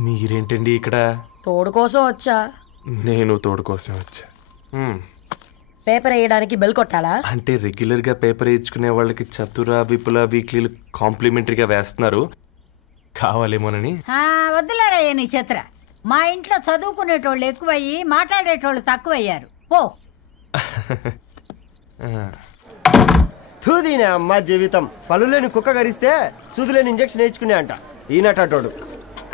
మీరేంటండి ఇక్కడ? తోడు కోసం వచ్చా. నేను తోడు కోసం వచ్చా. పేపర్ వేయడానికి బెల్ కొట్టాలా? అంటే రెగ్యులర్ గా పేపర్ వేయించుకునే వాళ్ళకి చతుర విపుల వీక్లీలు కాంప్లిమెంటరీగా వేస్తున్నారు, కావాలేమోనని. వద్దులేరా నీ చిత్ర. మా ఇంట్లో చదువుకునేటోళ్ళు ఎక్కువయ్యి మాట్లాడేటోళ్ళు తక్కువయ్యారు. పో. తూదీనే అమ్మ జీవితం. పళ్ళులేని కుక్క గరిస్తే సూదులేని ఇంజక్షన్ వేయించుకునే అంట ఈనటోడు.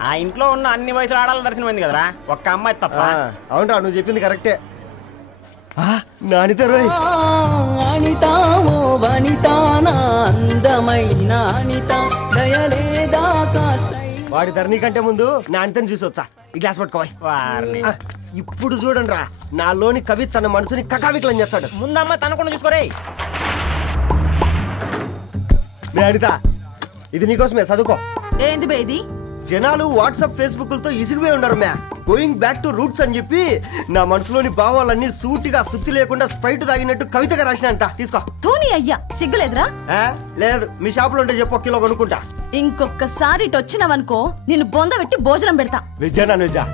ఆ ఇంట్లో ఉన్న అన్ని వయసులో ఆడాలి దర్శనమైంది కదరా, ఒక్క అమ్మాయి తప్ప. అవునరా, నువ్వు చెప్పింది కరెక్టే. నానిత రోయ్ వాడి ధరణి కంటే ముందు నానితని చూసి వచ్చా. ఈ గ్లాస్ పట్టుకోవాలి. ఇప్పుడు చూడండి రా, నాలోని కవి తన మనసుని కకావికలం చేస్తాడు. ముందమ్మ తనకుండా చూసుకోరే. నానిత, ఇది నీకోసమే, చదువుకో. ఏంది బేది? జనాలు వాట్సాప్ ఫేస్బుక్లతో ఇసిగిపోయి ఉన్నారు మ్యా. గోయింగ్ బ్యాక్ టు రూట్స్ అని చెప్పి నా మనసులోని భావాలన్నీ సూటిగా సుత్తి లేకుండా స్ప్రైట్ తాగినట్టు కవితగా రాసిన అంట. తీసుకో. తూని అయ్యా, సిగ్గులేదురా? లేదు, మీ షాప్ లో ఉంటే చెప్పు, 1 కిలో కొనుక్కుంటా. ఇంకొకసారి ఇటు వచ్చినావనుకో నిన్ను బొంద పెట్టి భోజనం పెడతా. విజయనా నిజా.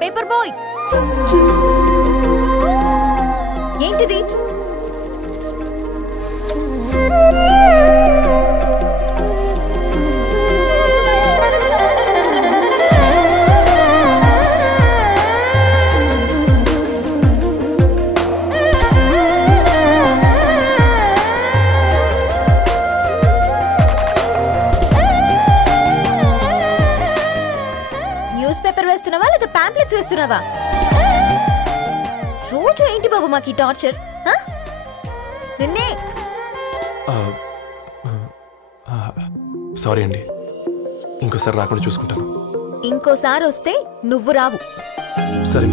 పేపర్ బాయ్, ఏంటిది? న్యూస్ పేపర్ వేస్తున్నావా లేదా పాంప్లెట్స్ వేస్తున్నావా? రోజు ఏంటి బాబు మాకు ఈ టార్చర్? నిన్నే. సారీ అండి, ఇంకోసారి రాకుండా చూసుకుంటాను. ఇంకోసారి వస్తే నువ్వు రావు. సరే.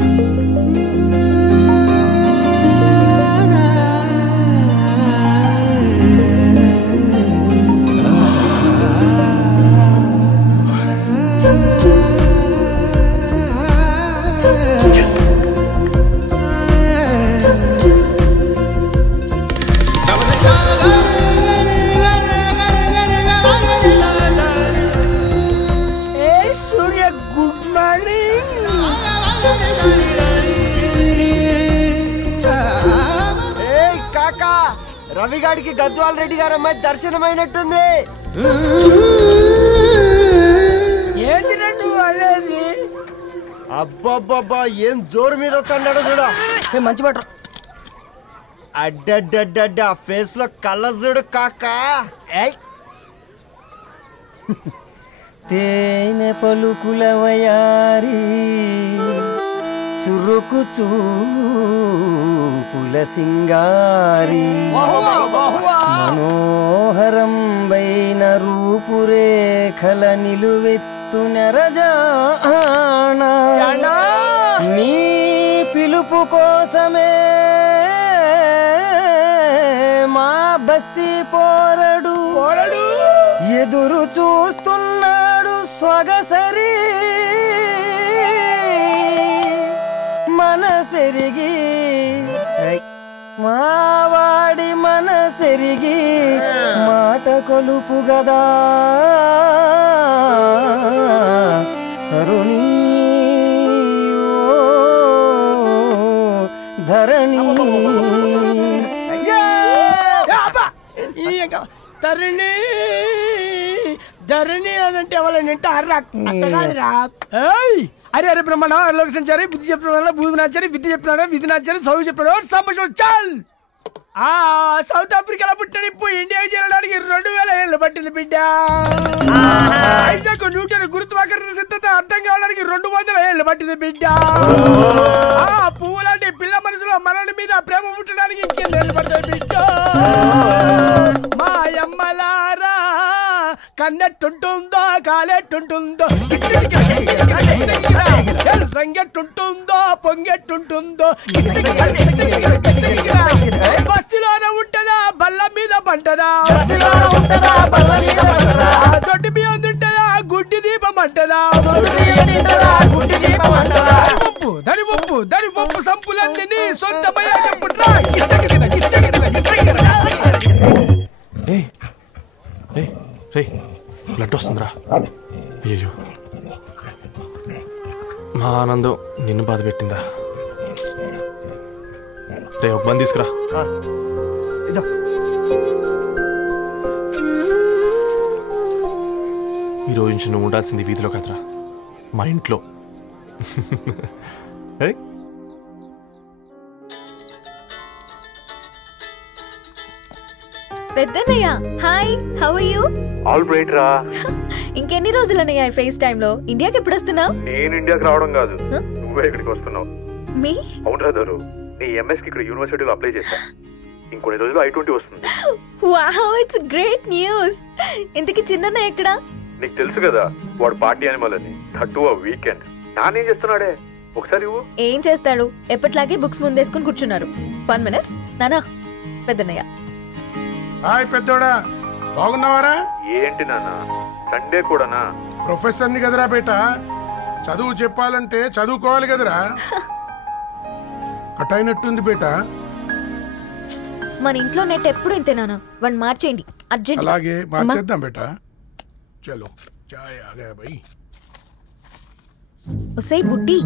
రవిగాడికి గద్వాల్ రెడ్డి గారు అమ్మాయి దర్శనమైనట్టుంది. అబ్బాబ్బా, ఏం జోరు మీద వస్తాడు చూడ. మంచి మాట. అడ్డడ్డడ్డ ఫేస్ లో కళ్ళ చూడు కాకా. తేనె పలుకుల వయారి చురుకు చూపుల సింగారి మనోహరం వైన రూపురేఖల నిలువెత్తు నెరజానా నీ పిలుపు కోసమే మా బస్తీ పోరడు ఎదురు చూస్తున్నాడు స్వగసరి మనసెరిగి మావాడి మనసెరిగి మాట కొలుపు గదా తరుణి ధరణి ధరణి ధరణి అదంటే ఎవరైనా అట్ట కాదురా. అరే అరే బ్రహ్మణ లోక సంచారి బుద్ధి చెప్పిన భూమి నాచారి విద్య చెప్పినాడు విధి నాచారి చదువు చెప్పినాడు సంభాషణ చాల్. సౌత్ ఆఫ్రికాలో పుట్టిన ఇప్పుడు ఇండియాకి చేరడానికి 2000 ఏళ్ళు పట్టింది బిడ్డ. ఐజాక్ న్యూటన్ గురుత్వాకర్షణ సిద్ధత అర్థం కావడానికి 200 ఏళ్ళు పట్టింది బిడ్డ. పువ్వులాంటి పిల్ల మనసులో మనని మీద ప్రేమ పుట్టడానికి ఇంకేళ్ళు పడుతుంది బిడ్డ. మా అమ్మలారా కన్నెట్టుంటుందో కాలెట్టుంటుందో రంగెట్టుంటుందో కొంగెట్టుంటుందో బస్తిలోనే ఉంటదా బల్ల మీద పంటదా దొడ్డి బియ్యం తింటదా గుడ్డి దీపం అంటదా దరి పప్పు సంపులన్నీ సొంతమయ్యేటప్పుడు బ్లడ్ వస్తుందిరా. అయ్యో మా ఆనందం నిన్ను బాధ పెట్టిందా? రే ఒక బంద్ తీసుకురా. ఈరోజు నుంచి నువ్వు ఉండాల్సింది వీధిలో కదరా, మా ఇంట్లో. పెద్దన్నయ్య hi, how are you? All right రా. ఇంకెన్ని రోజులన్నయ్య ఫేస్ టైమ్ లో? ఇండియాకి ఎప్పుడు వస్తున్నావు? నేను ఇండియాకి రావడం కాదు, నువ్వే ఇక్కడికి వస్తున్నావు. మీ అవునరా దొరు, నీ ఎంఎస్ కి ఇక్కడ యూనివర్సిటీలో అప్లై చేశా. ఇంకొన్ని రోజులు I-20 వస్తుంది. Wow, it's great news. ఇంతకి చిన్నన్నయ్య ఎక్కడా? నీకు తెలుసు కదా వాడు పార్టీ అనిమల్ అని, థర్టూ ఆ వీకెండ్. నానేం చేస్తున్నాడే ఒకసారి ఇవ్వు. ఏం చేస్తాడు, ఎప్పటిలాగే బుక్స్ ముందేసుకుని కూర్చున్నారు. 1 minute నానా. పెద్దన్నయ్య హాయ్ పెద్దోడా, బాగున్నావారా? ఏంటి నాన్న సండే కూడానా? ప్రొఫెసర్ని కదరా బేట, చదువు చెప్పాలంటే చదువుకోవాలి కదరా. కట్ అయినట్టుంది బేట. మన ఇంట్లో నెట్ ఎప్పుడు ఇంతే నాన్న, వన్ మార్చేయండి అర్జెంట్. అలాగే మార్చేద్దాం బేట. చలో చాయ్ ఆగా భయ్. ఒసేయ్ బుడ్డి,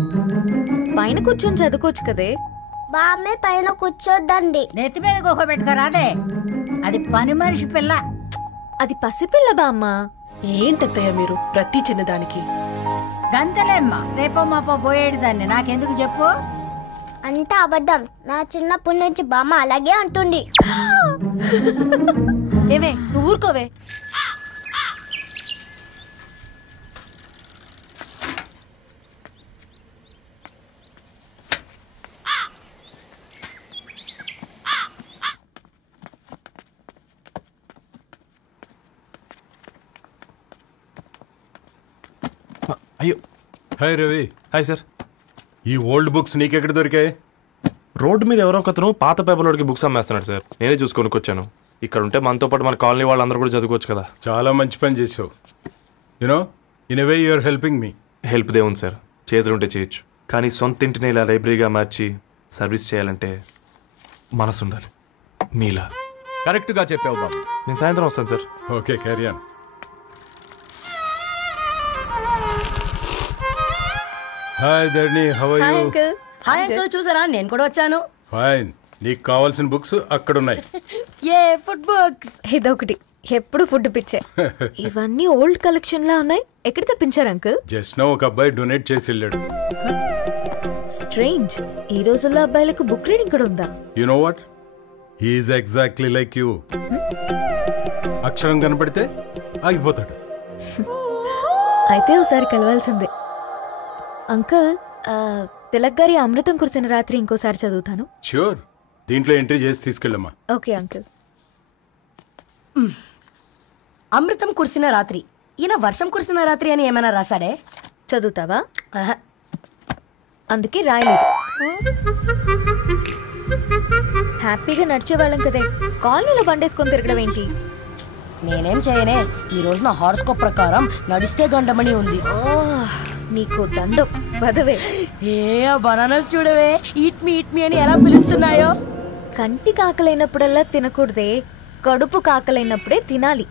పైన కూర్చొని చదువుకోవచ్చు కదే. బామ్మే పైన కూర్చోద్దండి. నెత్తి మీద గుహ పెట్టుకోరాదే, అది పని మనిషి పిల్ల. అది పసిపిల్ల బామ్మ. ఏంటత్తయ్య మీరు ప్రతి చిన్నదానికి? గంతలేమ్మా, రేపో మాపో పోయేడు దాన్ని నాకెందుకు చెప్పు? అంటే అబద్ధం. నా చిన్నప్పటి నుంచి బామ్మ అలాగే అంటుంది. ఏవే నువ్వు ఊరుకోవే. అయ్యో హాయ్ రవి. Hi sir. ఈ ఓల్డ్ బుక్స్ నీకెక్కడ దొరికాయి? రోడ్డు మీద ఎవరో ఒకతను పాత పేపర్లోకి బుక్స్ అమ్మేస్తున్నాడు సార్, నేనే చూసుకొని వచ్చాను. ఇక్కడ ఉంటే మనతో పాటు మన కాలనీ వాళ్ళందరూ కూడా చదువుకోవచ్చు కదా. చాలా మంచి పని చేసావు. You know in a way you are helping me. Help దే ఉంది సార్, చేతులుంటే చేయొచ్చు. కానీ సొంత ఇంటిని ఇలా లైబ్రరీగా మార్చి సర్వీస్ చేయాలంటే మనసు ఉండాలి. మీలా కరెక్ట్గా చెప్పావు బాబు. నేను సాయంత్రం వస్తాను sir. Okay carry on. Hi Dharni, how are you? Hi uncle, చూసారా నేను కూడా వచ్చాను. ఫైన్. నీకు కావాల్సిన బుక్స్ అక్కడ ఉన్నాయి. ఏ ఫుడ్ బుక్స్? ఇదొకటి, ఎప్పుడు ఫుడ్ పిచ్చే. ఇవన్నీ ఓల్డ్ కలెక్షన్ లా ఉన్నాయి. ఎక్కడ తెప్పించారు అంకుల్? జస్ట్ నో ఒక అబ్బాయి డొనేట్ చేసి వెళ్ళాడు. స్ట్రేంజ్, ఈ రోజుల్లో అబ్బాయిలకు బుక్ రీడింగ్ కూడా ఉందా? You know what, he is exactly like you. అక్షరం కనపడితే ఆగిపోతాడు. అయితే ఒకసారి కలవాల్సిందే. అంకుల్, తిలక్ గారి అమృతం కురిసిన రాత్రి ఇంకోసారి చదువుతాను. ష్యూర్, దీంట్లో ఎంట్రీ చేసి తీసుకెళ్ళమ్మా. Okay uncle. అమృతం కురిసిన రాత్రి, ఈయన వర్షం కురిసిన రాత్రి అని ఏమైనా రాశాడే? చదువుతావా? అందుకే రాయలేదు. హ్యాపీగా నడిచేవాళ్ళం కదే, కాలనీలో బండేసుకొని తిరగడం ఏంటి? నేనేం చేయనే, ఈ రోజు నా హారోస్కోప్ ప్రకారం నడిస్తే గండమణి ఉంది. నీకు దండం పదవే. ఏ బనానాస్ చూడవే, ఈట్ మీ అని ఎలా పిలుస్తున్నాయో. కంటి కాకలైనప్పుడల్లా తినకూడదే, కడుపు కాకలైనప్పుడే తినాలి.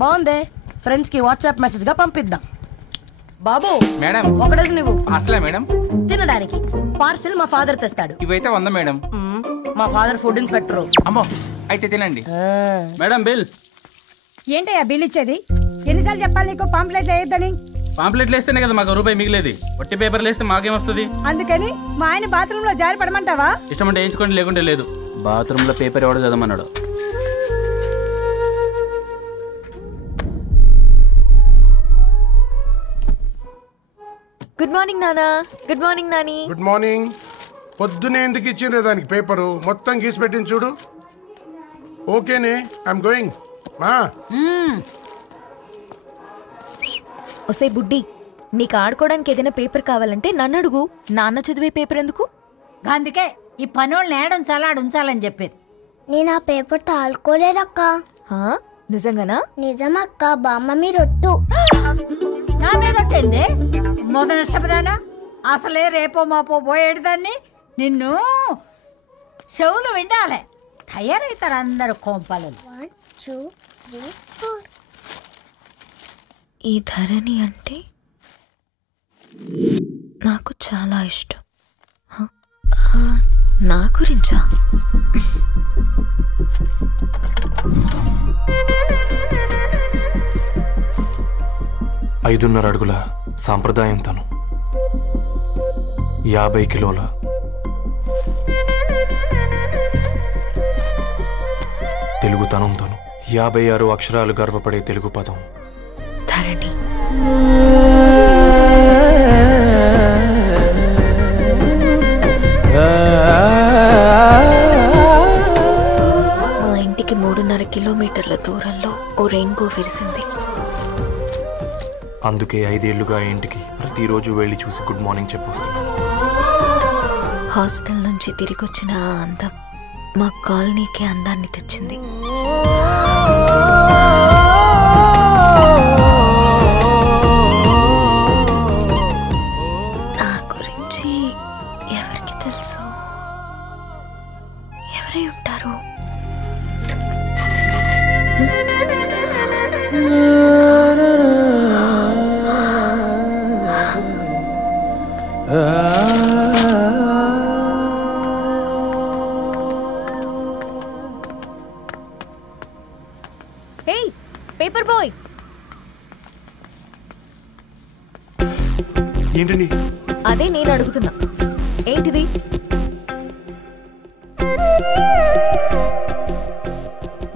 బాగుందే, ఫ్రెండ్స్ కి వాట్సాప్ మెసేజ్ గా పంపిద్దాం. బాబు మేడం, ఒకడేసి నువ్వు అసలే మేడం తినడానికి పార్సిల్ మా ఫాదర్ తెస్తాడు. ఇవైతే 100 మేడం. మా ఫాదర్ ఫుడ్ ఇన్స్పెక్టర్. అమ్మో, అయితే తినండి మేడం. బిల్ ఏంటయ్యా బిల్ ఇచ్చేది? ఎన్నిసార్లు చెప్పాలి నీకు పాంప్లెట్లు వేయొద్దని? పాంప్లెట్లు వేస్తేనే కదా మాకు రూపాయి మిగిలేది. వట్టి పేపర్లు వేస్తే మాకేమొస్తుంది? అందుకని మా ఆయన బాత్రూమ్ లో జారి పడమంటావా? ఇష్టం అంటే వేయించుకోండి, లేకుంటే లేదు. బాత్రూమ్ లో పేపర్ ఎవడో చదవమన్నాడు. గుడ్ మార్నింగ్ నానా. Good morning Nani. Good morning. పొద్దునే ఎందుకు ఇచ్చిండ్రే దానికి పేపరు? మొత్తం గీసి పెట్టింది చూడు. ఓకేనే, ఐఎమ్ గోయింగ్. మా ఒసే బుడ్డి, నీకు ఆడుకోవడానికి ఏదైనా పేపర్ కావాలంటే నన్ను అడుగు. నాన్న చదివే పేపర్ ఎందుకు? అందుకే ఈ పనోళ్ళని ఏడుంచాలా ఉంచాలని చెప్పేది. నేను ఆ పేపర్ తాలుకోలేదక్క. నిజంగానా? నిజమక్క, బామ్మ మీరొట్టు. నా మీద ఒట్టేంది మొదటి నష్టపదానా? అసలే రేపో మాపో పోయేడుదాన్ని. నిన్ను చెవులు విండాలే. తయారవుతారు అందరు కోంపాలు. 1 2 3 4. ఈ ధరణి అంటే నాకు చాలా ఇష్టం. నా గురించా? 5.5 అడుగుల సాంప్రదాయం తను, 50 కిలోల తెలుగుతనం తను, 56 అక్షరాలు గర్వపడే తెలుగు పదం ధరణి. మా ఇంటికి 3.5 కిలోమీటర్ల దూరంలో ఓ రెయిన్బో విరిసింది. అందుకే 5 ఏళ్లుగా ఇంటికి ప్రతిరోజు వెళ్ళి చూసి గుడ్ మార్నింగ్ చెప్పొస్తున్నాను. హాస్టల్ నుంచి తిరిగొచ్చిన ఆ అందం మా కాలనీకి అందాన్ని తెచ్చింది. నా గురించి ఎవరికి తెలుసు? ఎవరై ఉంటారు? Hey paper boy. ఏంటండి? అదే నేను అడుగుతున్నా, ఏంటిది?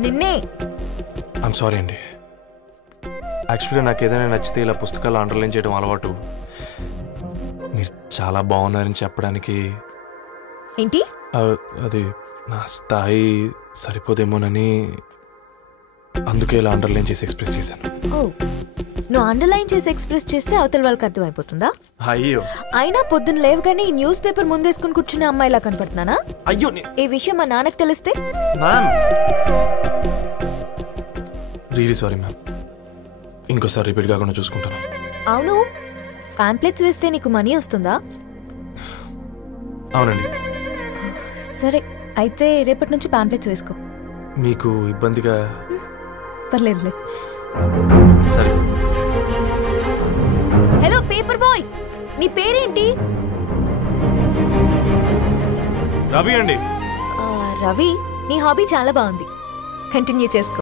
నిన్నే. ఐమ్ సారీ అండి. యాక్చువల్గా నాకు ఏదైనా నచ్చితే ఇలా పుస్తకాలు అండర్లైన్ చేయడం అలవాటు. మీరు చాలా బాగున్నారని చెప్పడానికి. ఏంటి? అది నా స్థాయి సరిపోదేమోనని అందుకే ఇలా అండర్లైన్ చేసి ఎక్స్ప్రెస్ చేశాను. ఓ, నువ్వు అండర్లైన్ చేసి ఎక్స్ప్రెస్ చేస్తే అవతల వాళ్ళకి అర్థమైపోతుందా? అయ్యో, అయినా పొద్దున్న లేవగానే ఈ న్యూస్ పేపర్ ముందేసుకుని కూర్చునే అమ్మాయిలా కనపడుతున్నానా? అయ్యో, ఈ విషయం మా నాన్నకు తెలిస్తే? Really sorry ma'am. ఇంకోసారి రిపీట్ కాకుండా చూసుకుంటాను. అవును, పాంప్లెట్స్ వేస్తే నీకు మనీ వస్తుందా? అవునండి. సరే, అయితే రేపటి నుంచి పాంప్లెట్స్ వేసుకో. మీకు ఇబ్బందిగా? పర్లేదులే. సరే. హలో పేపర్ బాయ్, నీ పేరేంటి? రవి అండి. రవి, నీ హాబీ చాలా బాగుంది, కంటిన్యూ చేసుకో.